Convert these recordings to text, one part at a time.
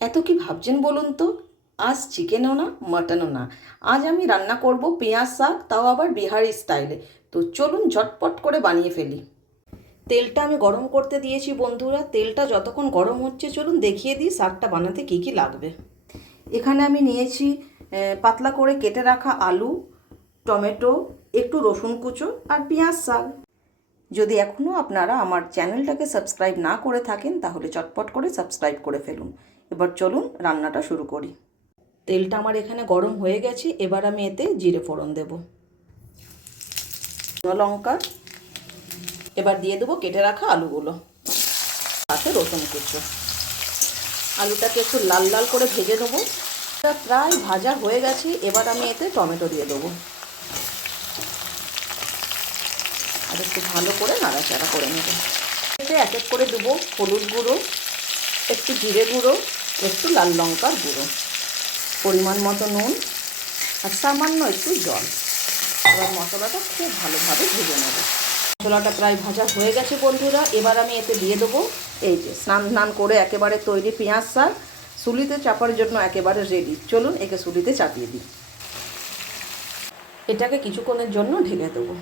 এত কি ভাবছেন বলুন তো? আজ চিকেনও না, মাটনও না, আজ আমি রান্না করব পেঁয়াজ শাক, তাও আবার বিহারি স্টাইলে। তো চলুন ঝটপট করে বানিয়ে ফেলি। তেলটা আমি গরম করতে দিয়েছি বন্ধুরা। তেলটা যতক্ষণ গরম হচ্ছে চলুন দেখিয়ে দিই শাকটা বানাতে কী কী লাগবে। এখানে আমি নিয়েছি পাতলা করে কেটে রাখা আলু, টমেটো, একটু রসুন কুচো আর পেঁয়াজ শাক। যদি এখনও আপনারা আমার চ্যানেলটাকে সাবস্ক্রাইব না করে থাকেন তাহলে চটপট করে সাবস্ক্রাইব করে ফেলুন। এবার চলুন রান্নাটা শুরু করি। তেলটা আমার এখানে গরম হয়ে গেছে। এবার আমি এতে জিরে ফোড়ন দেব, লঙ্কা, এবার দিয়ে দেবো কেটে রাখা আলুগুলো, সাথে রসুন কুচো। আলুটাকে একটু লাল লাল করে ভেজে দেবো। এটা প্রায় ভাজা হয়ে গেছে। এবার আমি এতে টমেটো দিয়ে দেবো আর একটু ভালো করে নাড়াচাড়া করে নেব। এতে এক এক করে দেবো হলুদ গুঁড়ো, একটু জিরে গুঁড়ো, একটু লাল লঙ্কার গুঁড়ো, পরিমাণ মতো নুন আর সামান্য একটু জল। এবার মশলাটা খুব ভালোভাবে ভেজে নেব। মশলাটা প্রায় ভাজা হয়ে গেছে বন্ধুরা। এবার আমি এতে দিয়ে দেবো এই যে স্নান করে একেবারে তৈরি পেঁয়াজ শাক, সুলিতে চাপার জন্য একেবারে রেডি। চলুন একে সুলিতে চাপিয়ে দিই। এটাকে কিছুক্ষণের জন্য ঢেকে দেবো।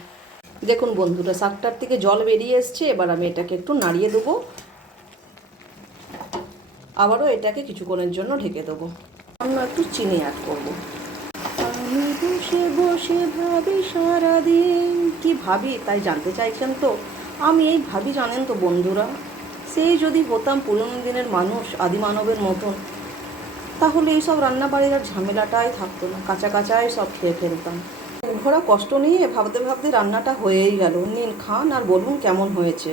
দেখুন বন্ধুরা, শাকটার থেকে জল বেরিয়ে এসছে। এবার আমি এটাকে একটু নাড়িয়ে দেবো, আবারও এটাকে কিছুক্ষণের জন্য ঢেকে দেবো। অন্য একটু চিনি অ্যাড করবো। আমি বসে বসে ভাবি সারাদিন, কি ভাবি তাই জানতে চাইছেন তো? আমি এই ভাবি জানেন তো বন্ধুরা, সেই যদি হতাম পুরনো দিনের মানুষ, আদি মানবের মতন, তাহলে এইসব রান্নাবাড়ির আর ঝামেলাটাই থাকতো না, কাঁচা কাঁচাই সব খেয়ে ফেলতাম। ঘোরা কষ্ট নিয়ে ভাবতে ভাবতে রান্নাটা হয়েই গেল। নিন খান আর বলুন কেমন হয়েছে।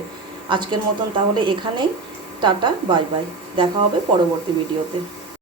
আজকের মতন তাহলে এখানেই টাটা, বাই বাই। দেখা হবে পরবর্তী ভিডিওতে।